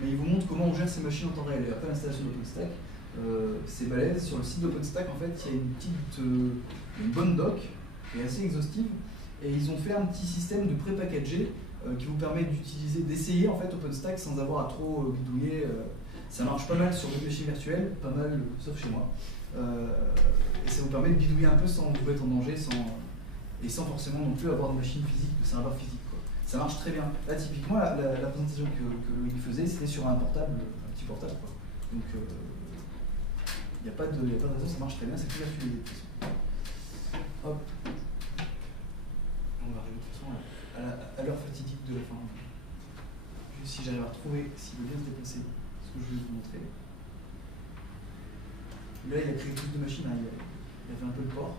mais il vous montre comment on gère ces machines en temps réel. Et après l'installation d'OpenStack, c'est balèze. Sur le site d'OpenStack, en fait, il y a une bonne doc qui est assez exhaustive, et ils ont fait un petit système de pré-packagé qui vous permet d'essayer en fait OpenStack sans avoir à trop bidouiller. Ça marche pas mal sur votre machine virtuelle, pas mal, sauf chez moi. Et ça vous permet de bidouiller un peu sans vous mettre en danger, et sans forcément non plus avoir de machine physique, de serveur physique. Ça marche très bien. Là, typiquement, la présentation que Loïc faisait, c'était sur un portable, un petit portable, quoi. Donc, il n'y a pas de raison, ça marche très bien, c'est plus virtualisé de toute façon. Hop. On va arriver de toute façon à l'heure fatidique de la fin. Juste si j'arrive à retrouver, s'il veut bien se déplacer, ce que je vais vous montrer. Là, il a créé plus de machines, hein, il a fait un peu de port.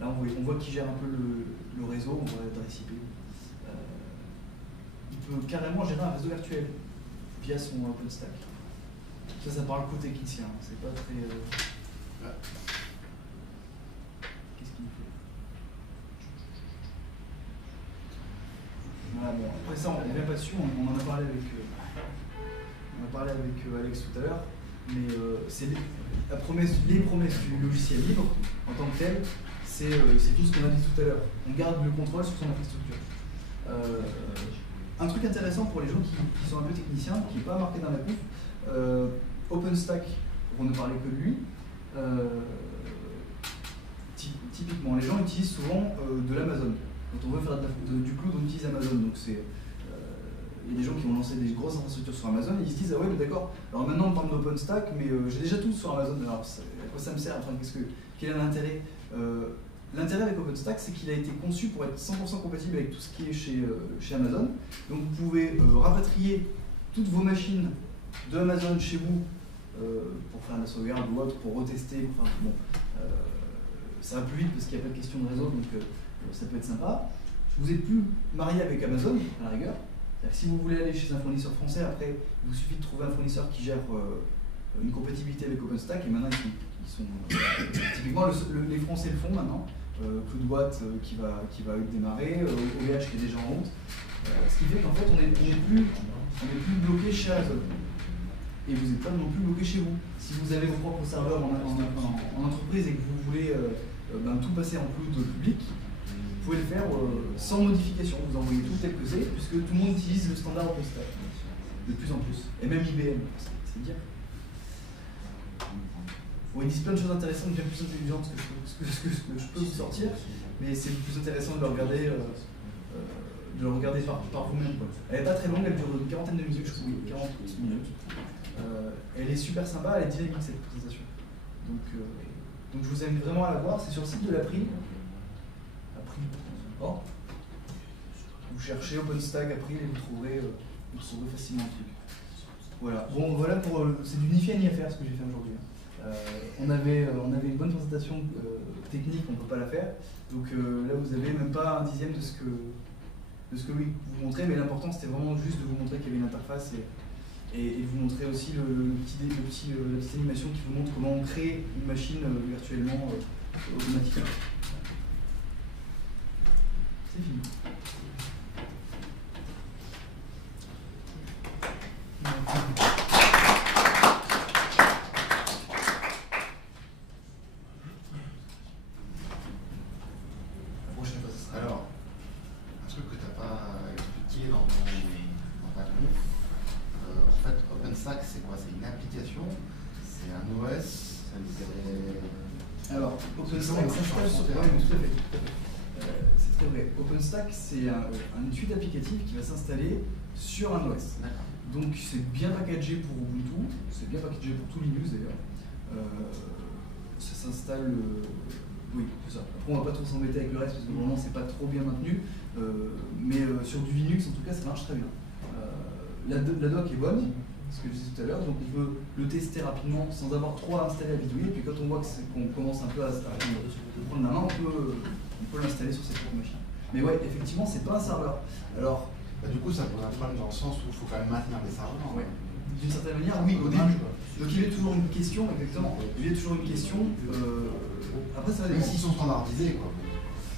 Là, on voit qu'il gère un peu le réseau, on voit l'adresse IP. Il peut carrément gérer un réseau virtuel via son OpenStack. Ça parle côté technicien, c'est pas très... Qu'est-ce qu'il fait? Voilà, bon, après ça, on ne revient pas dessus, on en a parlé avec Alex tout à l'heure, mais c'est les promesses du logiciel libre en tant que tel. C'est tout ce qu'on a dit tout à l'heure. On garde le contrôle sur son infrastructure. Un truc intéressant pour les gens qui sont un peu techniciens, qui n'est pas marqué dans la conf, OpenStack, pour ne parler que de lui, typiquement, les gens utilisent souvent de l'Amazon. Quand on veut faire du cloud, on utilise Amazon. Donc il y a des gens qui vont lancer des grosses infrastructures sur Amazon et ils se disent, ah ouais, mais d'accord, alors maintenant on parle d'OpenStack, mais j'ai déjà tout sur Amazon, alors à quoi ça me sert, enfin, quel est l'intérêt? l'intérêt avec OpenStack, c'est qu'il a été conçu pour être 100% compatible avec tout ce qui est chez Amazon. Donc vous pouvez rapatrier toutes vos machines de Amazon chez vous pour faire de la sauvegarde ou autre, pour retester. Enfin, bon, ça va plus vite parce qu'il n'y a pas de question de réseau, donc ça peut être sympa. Vous n'êtes plus marié avec Amazon, à la rigueur. Si vous voulez aller chez un fournisseur français, après, il vous suffit de trouver un fournisseur qui gère une compatibilité avec OpenStack, et maintenant ils sont typiquement les Français le font maintenant. CloudWatt qui va démarrer, OVH qui est déjà en route. Ce qui fait qu'en fait on n'est plus bloqué chez Amazon. Et vous n'êtes pas non plus bloqué chez vous. Si vous avez vos propres serveurs en entreprise et que vous voulez tout passer en cloud public, vous pouvez le faire sans modification. Vous envoyez tout tel que c'est, puisque tout le monde utilise le standard OpenStack. De plus en plus. Et même IBM, c'est dire. Bon, ils disent plein de choses intéressantes, bien plus intelligentes que ce que je peux vous sortir, mais c'est plus intéressant de le regarder, par vous-même. Elle n'est pas très longue, elle dure une quarantaine de minutes, je trouve, 40 minutes. Elle est super sympa, elle est dynamique cette présentation. Donc je vous invite vraiment à la voir, c'est sur le site de l'April. Vous cherchez OpenStack April et vous trouverez facilement le truc. Voilà. Bon, voilà pour c'est du ni fait ni à faire ce que j'ai fait aujourd'hui. On avait une bonne présentation technique, on ne peut pas la faire. Donc là, vous n'avez même pas un dixième de ce que oui, vous montrez, mais l'important c'était vraiment juste de vous montrer qu'il y avait une interface et de vous montrer aussi la petite animation qui vous montre comment on crée une machine virtuellement automatiquement. C'est fini. Alors, un truc que tu n'as pas expliqué dans ta conf, en fait, OpenStack, c'est quoi? C'est une application? C'est un OS? Alors, OpenStack s'installe sur... Oui, tout à fait. C'est très vrai. OpenStack, c'est une suite applicative qui va s'installer sur un OS. Donc c'est bien packagé pour Ubuntu, c'est bien packagé pour tout Linux d'ailleurs. Ça s'installe... Oui, c'est ça. Après, on va pas trop s'embêter avec le reste parce que vraiment c'est pas trop bien maintenu. Mais sur du Linux, en tout cas, ça marche très bien. La doc est bonne, ce que je disais tout à l'heure, donc on peut le tester rapidement sans avoir trop à installer à bidouiller. Et puis quand on voit qu'on commence un peu à prendre la main, on peut l'installer sur ses propres machines. Mais ouais, effectivement, c'est pas un serveur. Alors, du coup, ça pose un problème dans le sens où il faut quand même maintenir les serveurs. Ouais. D'une certaine manière, oui, au début. Donc il y a toujours une question, exactement. Il y a toujours une question. Après, ça va même s'ils sont standardisés, quoi.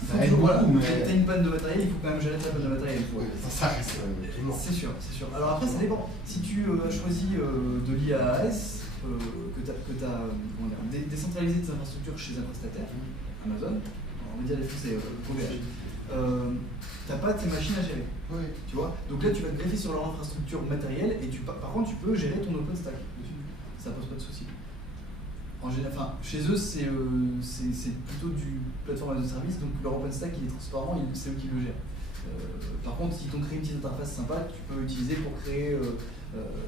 Ça aide beaucoup, mais t'as une panne de matériel, il faut quand même gérer ta panne de matériel. Oui, ça reste toujours. C'est sûr, c'est sûr. Alors après, ça dépend. Si tu as choisi de l'IaaS, que tu as décentralisé tes infrastructures chez un prestataire, Amazon, on va dire les Français, OVH, t'as pas tes machines à gérer. Oui. Tu vois. Donc là, tu vas te greffer sur leur infrastructure matérielle et par contre, tu peux gérer ton OpenStack dessus. Ça pose pas de souci. En général, chez eux, c'est plutôt du plateforme as a service, donc leur OpenStack il est transparent, c'est eux qui le gèrent. Par contre, si tu crées une petite interface sympa, tu peux utiliser pour créer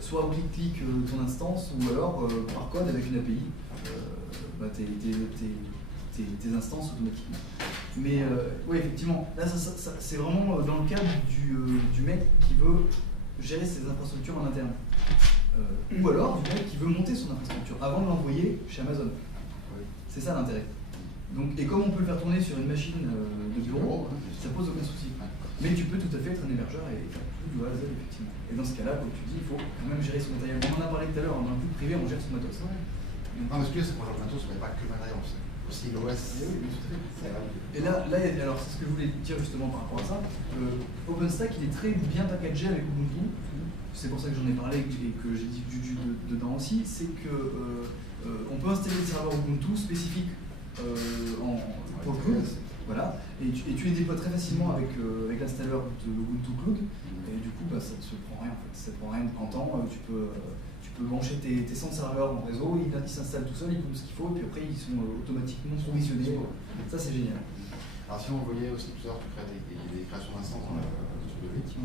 soit au clic-clic ton instance, ou alors par code avec une API, tes instances automatiquement. Mais oui, effectivement, là c'est vraiment dans le cadre du mec qui veut gérer ses infrastructures en interne. Ou alors du mec qui veut monter son infrastructure avant de l'envoyer chez Amazon. C'est ça l'intérêt. Donc, et comme on peut le faire tourner sur une machine de bureau, ça pose aucun souci. Mais tu peux tout à fait être un hébergeur et faire tout du A à Z, effectivement. Et dans ce cas-là, comme tu dis, il faut quand même gérer son matériel. On en a parlé tout à l'heure, dans un coup privé, on gère son matos. Non, mais ce que c'est pour le matos, ce n'est pas que le matériel, c'est aussi l'OS. Oui, tout à fait. Et là, alors c'est ce que je voulais dire justement par rapport à ça. OpenStack, il est très bien packagé avec Ubuntu. C'est pour ça que j'en ai parlé et que j'ai dit du dedans aussi. C'est que on peut installer des serveurs Ubuntu spécifiques pour le cloud. Voilà. Et tu les déploies très facilement avec l'installeur de Ubuntu Cloud. Et du coup, ça ne se prend rien en fait. Ça ne prend rien de temps. Tu peux brancher tes 100 serveurs en réseau, ils s'installent tout seuls, ils font ce qu'il faut, et puis après ils sont automatiquement provisionnés. Ça c'est génial. Alors si on voyait aussi tout à l'heure, tu crées des créations d'instances dans la structure de Vic.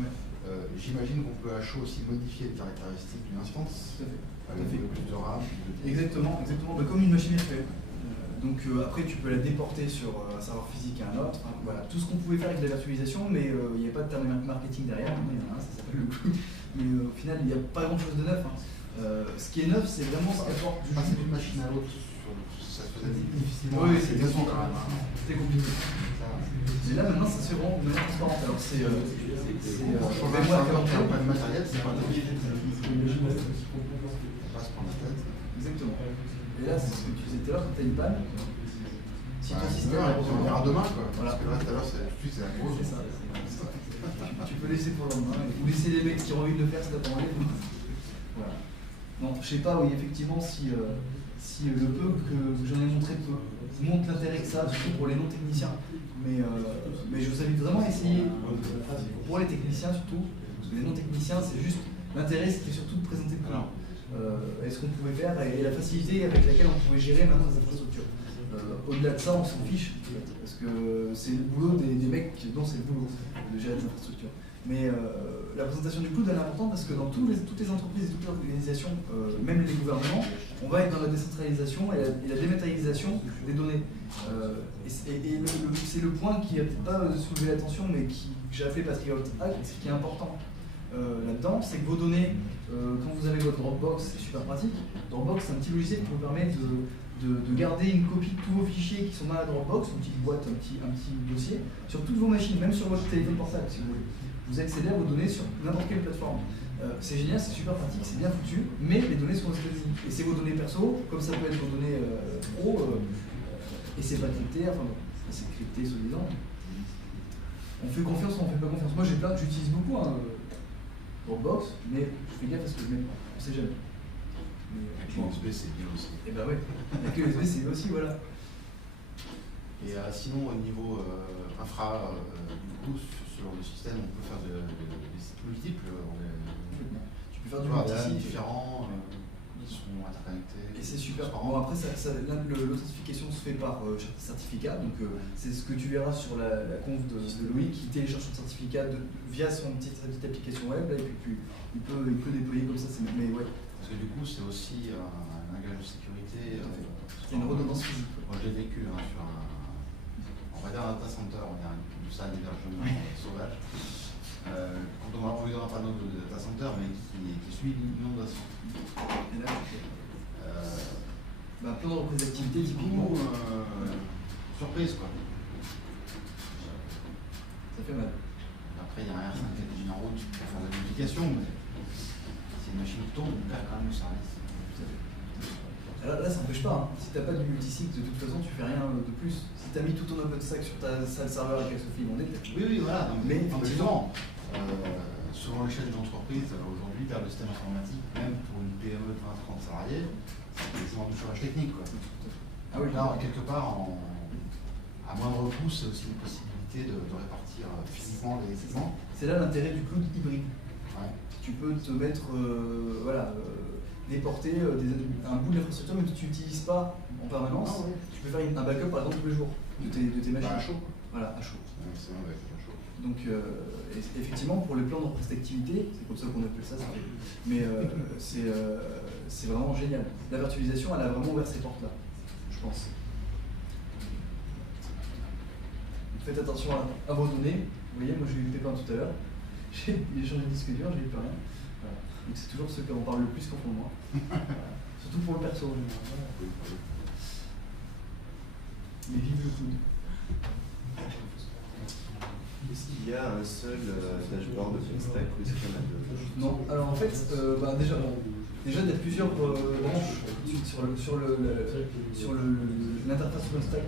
J'imagine qu'on peut à chaud aussi modifier les caractéristiques d'une instance. Tout à fait. Avec plus de RAM. Exactement. Comme une machine virtuelle. Donc après, tu peux la déporter sur un serveur physique à un autre. Enfin, voilà, tout ce qu'on pouvait faire avec la virtualisation, mais il n'y a pas de terme marketing derrière. Il y en a un, ça s'appelle le cloud. Mais au final, il n'y a pas grand-chose de neuf. Hein. Ce qui est neuf, c'est vraiment ce qu'apporte du passer d'une machine à l'autre, ça se faisait difficilement. Oui, c'est quand même. C'était compliqué. Mais là, maintenant, ça se fait vraiment de manière transparente. Alors, c'est. Je pense que quand tu n'as pas de matériel, c'est pas difficile. On passe par la tête. Exactement. Et là, c'est ce que tu disais tout à l'heure, quand tu as une panne, si ton système. On verra demain, quoi. Voilà. Parce que là, tout à l'heure, c'est la grosse. C'est ça. Tu peux laisser pour le lendemain, ou laisser les mecs qui ont envie de le faire, c'est d'abord enlever. Voilà. Non, je sais pas, oui, effectivement, si le peu que j'en ai montré montre l'intérêt que ça, surtout pour les non-techniciens. Mais je vous invite vraiment à essayer, pour les techniciens surtout, parce que les non-techniciens, c'est juste, l'intérêt c'était surtout de présenter le plan. Et ce qu'on pouvait faire, et la facilité avec laquelle on pouvait gérer maintenant les infrastructures. Au-delà de ça, on s'en fiche, parce que c'est le boulot des mecs dont c'est le boulot de gérer les infrastructures. Mais la présentation du cloud elle est importante parce que dans toutes les entreprises et toutes les organisations, même les gouvernements, on va être dans la décentralisation et la dématérialisation des données. C'est le point qui n'a peut-être pas soulevé l'attention, mais que j'ai appelé Patriot Act, qui est important là-dedans, c'est que vos données, quand vous avez votre Dropbox, c'est super pratique. Dropbox, c'est un petit logiciel qui vous permet de garder une copie de tous vos fichiers qui sont dans la Dropbox, une petite boîte, un petit dossier, sur toutes vos machines, même sur votre téléphone portable si vous voulez. Vous accédez à vos données sur n'importe quelle plateforme. C'est génial, c'est super pratique, c'est bien foutu, mais les données sont aux États-Unis. Et c'est vos données perso, comme ça peut être vos données pro, et c'est pas crypté, enfin bon, c'est crypté soi-disant. On fait confiance ou on fait pas confiance. Moi j'utilise beaucoup Dropbox, mais je fais gaffe parce que même, on sait jamais. Avec l'USB, c'est bien aussi. Et bah ouais, avec l'USB c'est aussi, voilà. Et sinon, au niveau infra, du coup, sur le système, on peut faire des sites multiples. Tu peux faire du multi-site différents, qui sont interconnectés. Et c'est super. Bon, après, l'authentification se fait par certificat. Donc, c'est ce que tu verras sur la conf de Loïc qui télécharge son certificat via sa petite application web. Là, et puis, il peut déployer comme ça. Mais ouais. Parce que du coup, c'est aussi un gage de sécurité. Il y a une redondance physique. Moi, je l'ai vécu sur on va dire un data center, on a une salle d'hébergement sauvage. Quand on va envoyer dans un panneau de data center, mais qui suit l'inondation. Et là, plein de reprises d'activité, typiquement. Surprise, quoi. Ça fait mal. Après, il y a un R5 qui est en route pour faire de la modification, mais si une machine tourne, on perd quand même le service. Alors là, ça n'empêche pas. Hein. Si tu n'as pas du multisite, de toute façon, tu fais rien de plus. Si tu as mis tout ton OpenStack sur ta salle serveur avec Sophie inondée, peut-être. Oui, voilà. Donc, mais effectivement, selon l'échelle d'une entreprise, aujourd'hui, faire le système informatique, même pour une PME de 20-30 salariés, c'est quasiment du chômage technique, quoi. Ah oui. Là, quelque part, à moindre coût, c'est aussi une possibilité de répartir physiquement les équipements. C'est là l'intérêt du cloud hybride. Ouais. Tu peux te mettre, déporter un bout de l'infrastructure, même si tu n'utilises pas en permanence. Ah, ouais. Tu peux faire un backup par exemple tous les jours de tes machines. À chaud. Voilà, à chaud. Ouais, c'est vrai, à chaud. Donc, effectivement, pour les plans de reprise d'activité, c'est comme ça qu'on appelle ça, mais c'est vraiment génial. La virtualisation, elle a vraiment ouvert ces portes-là, je pense. Donc, faites attention à vos données. Vous voyez, moi j'ai eu le pépin tout à l'heure. J'ai changé de disque dur, j'ai eu plus rien. Voilà. Donc c'est toujours ceux qui en parlent le plus qu'en font moins. Voilà. Surtout pour le perso. Mais vive le coude. Est-ce qu'il y a un seul dashboard OpenStack ou est-ce qu'il y en a deux? Non, alors en fait, déjà il y a plusieurs branches sur l'interface OpenStack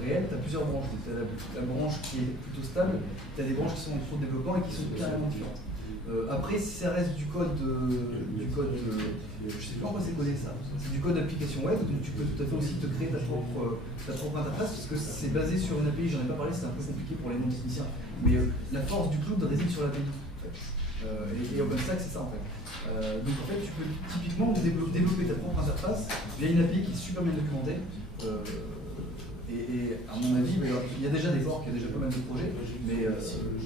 réelle. Tu as plusieurs branches. Tu as la branche qui est plutôt stable, tu as des branches qui sont en cours de développement et qui sont carrément différentes. Après, si ça reste du code, je sais plus en quoi c'est codé ça. C'est du code d'application web, donc tu peux tout à fait aussi te créer ta propre interface, parce que c'est basé sur une API, j'en ai pas parlé, c'est un peu compliqué pour les non-techniciens. Mais la force du cloud réside sur l'API. Et OpenStack, c'est ça en fait. Donc en fait, tu peux typiquement développer ta propre interface via une API qui est super bien documentée. Et à mon avis, il y a déjà des forks, il y a déjà pas mal de projets, mais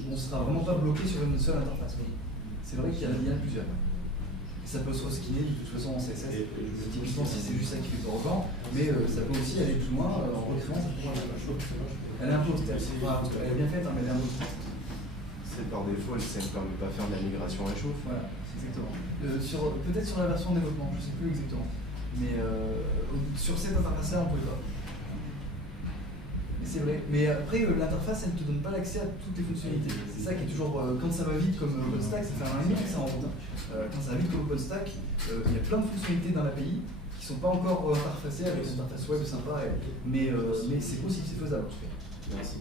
on ne sera vraiment pas bloqué sur une seule interface. C'est vrai qu'il y en a plusieurs. Ça peut se reskiner de toute façon en CSS. Typiquement, si c'est juste ça qui fait peur au camp, mais ça peut aussi aller plus loin en recréant cette interface. Elle est un peu austère, elle est bien faite, hein, mais elle est un peu austère. C'est par défaut, ça ne permet pas de faire de la migration à chauffe. Voilà, exactement. Peut-être sur la version développement, je ne sais plus exactement. Mais sur cette interface-là, on ne peut pas. Mais c'est vrai. Mais après, l'interface, elle ne te donne pas l'accès à toutes les fonctionnalités. C'est ça qui est toujours. Quand ça va vite comme OpenStack, ça fait un an et demi que c'est en route. Quand ça va vite comme OpenStack, il y a plein de fonctionnalités dans l'API qui ne sont pas encore interfacées avec une interface web sympa. Mais c'est possible, c'est faisable en tout cas. Merci.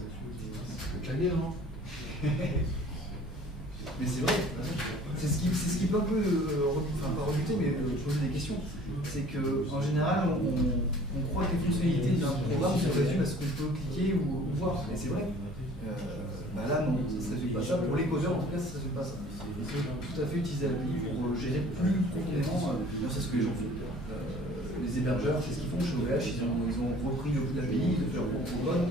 Non. Mais c'est vrai, c'est ce qui peut un peu, pas rebuter, mais poser des questions. C'est qu'en général, on croit que les fonctionnalités d'un programme se résument à ce qu'on peut cliquer ou voir. Et c'est vrai. Là, non, ça ne se fait pas ça. Pour les codeurs, en tout cas, ça ne se fait pas ça. Il faut tout à fait utiliser l'API pour gérer plus profondément. C'est ce que les gens font. Les hébergeurs, c'est ce qu'ils font chez OVH. Ils ont repris l'API, de leur propre code.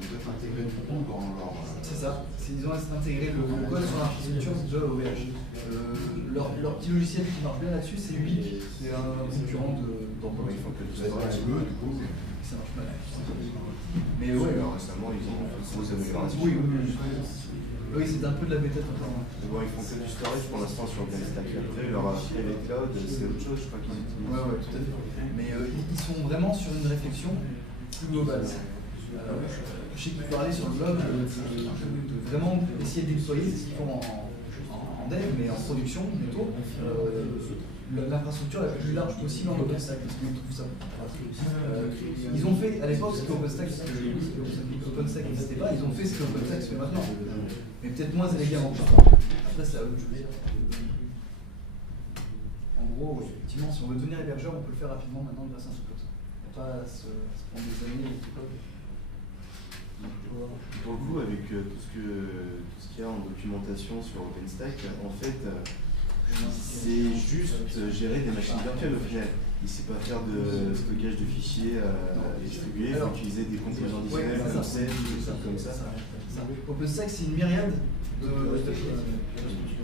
On peut intégrer le Python dans leur. C'est ça, ils ont intégré le code sur l'architecture de OVH. Leur petit logiciel qui marche bien là-dessus, c'est Ubique, c'est un concurrent d'Emploi. Ils font que du C'est vrai, storage. bleu, du coup. Ça marche mal. Mais ouais, Alors, récemment, ils ont fait de grosses améliorations. oui, c'est un peu de la bêta encore. Bon, ils font que du storage pour l'instant sur OpenStack. Après, leur private cloud, c'est autre chose, je crois qu'ils utilisent. Ouais, tout à fait. Mais ils sont vraiment sur une réflexion plus globale. Je sais que vous parlez sur le blog de vraiment essayer de déployer ce qu'ils font en dev, mais en production plutôt, l'infrastructure la plus large possible en OpenStack, parce qu'ils trouvent ça. Ils ont fait à l'époque ce que OpenStack, OpenStack n'existait pas, ils ont fait ce que OpenStack fait maintenant, mais peut-être moins élégamment. Après, c'est à eux de jouer. En gros, effectivement, si on veut devenir hébergeur, on peut le faire rapidement maintenant grâce à un truc comme ça. Il n'y a pas à se prendre des années et tout ça. Pour le coup, avec tout ce qu'il y a en documentation sur OpenStack, en fait, c'est juste gérer des machines virtuelles au final. Il ne sait pas faire de stockage de fichiers distribués, il faut utiliser des composants additionnels comme ça, des choses comme ça. OpenStack, c'est une myriade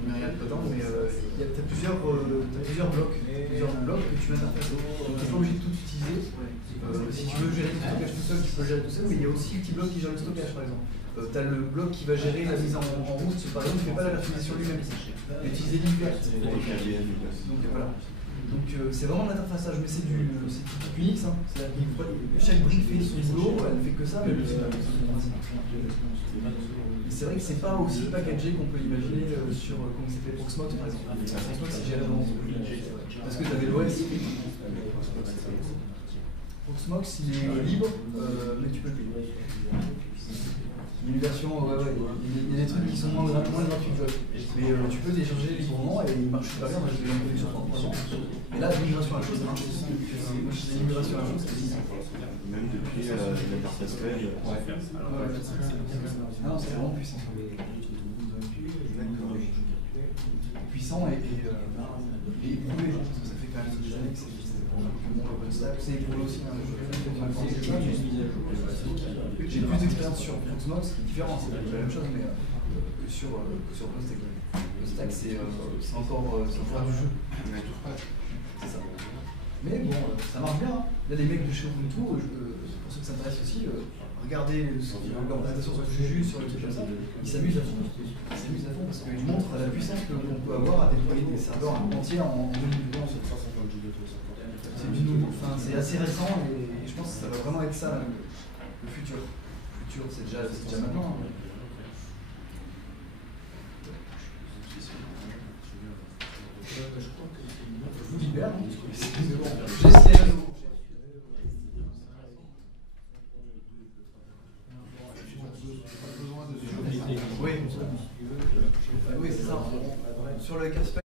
myriade pas tant, mais tu as plusieurs blocs que tu mets interfacer. Donc tu n'es pas obligé de tout utiliser. Si tu veux gérer le stockage tout seul, tu peux le gérer tout seul, mais il y a aussi le petit bloc qui gère le stockage par exemple. Tu as le bloc qui va gérer la mise en route, par exemple, tu ne fais pas la virtualisation lui-même. Utiliser l'univers. Donc voilà. Donc c'est vraiment de l'interfaçage, mais c'est du Unix. Hein. Chaque brique fait son boulot, elle ne fait que ça, mais c'est vrai que c'est pas aussi packagé qu'on peut l'imaginer sur comment s'appelle Proxmox par exemple. Proxmox c'est géré dans parce que tu avais l'OS. Proxmox il est libre, mais tu peux le payer. Il y a une version, il y a des trucs qui sont moins gratuits que d'autres. Mais tu peux télécharger librement et il marche super bien. Moi j'ai fait en production pendant 3 ans. Et là, l'immigration à la chose, ça marche aussi. Moi je faisais l'immigration à la chose, c'est easy. Même depuis l'interface web. Non, c'est vraiment puissant. Puissant et éprouvé, parce que ça fait quand même des années que c'est OpenStack, c'est éprouvé aussi. J'ai plus d'expérience sur Proxmox, qui est différent, c'est la même chose, mais que sur OpenStack. OpenStack, c'est encore du jeu. C'est ça. Mais bon, ça marche bien. Là, les mecs de chez Ubuntu, pour ceux qui s'intéressent aussi, regardez leur présentation sur Juju, sur le truc comme ça, ils s'amusent à fond. Ils s'amusent à fond parce qu'ils montrent la puissance qu'on peut avoir à déployer des serveurs entiers en 2012. C'est du nouveau, enfin, c'est assez récent et je pense que ça va vraiment être ça le futur. Le futur, c'est déjà maintenant. Je vous libère. J'essaie à nouveau. Oui, c'est ça. Sur le cas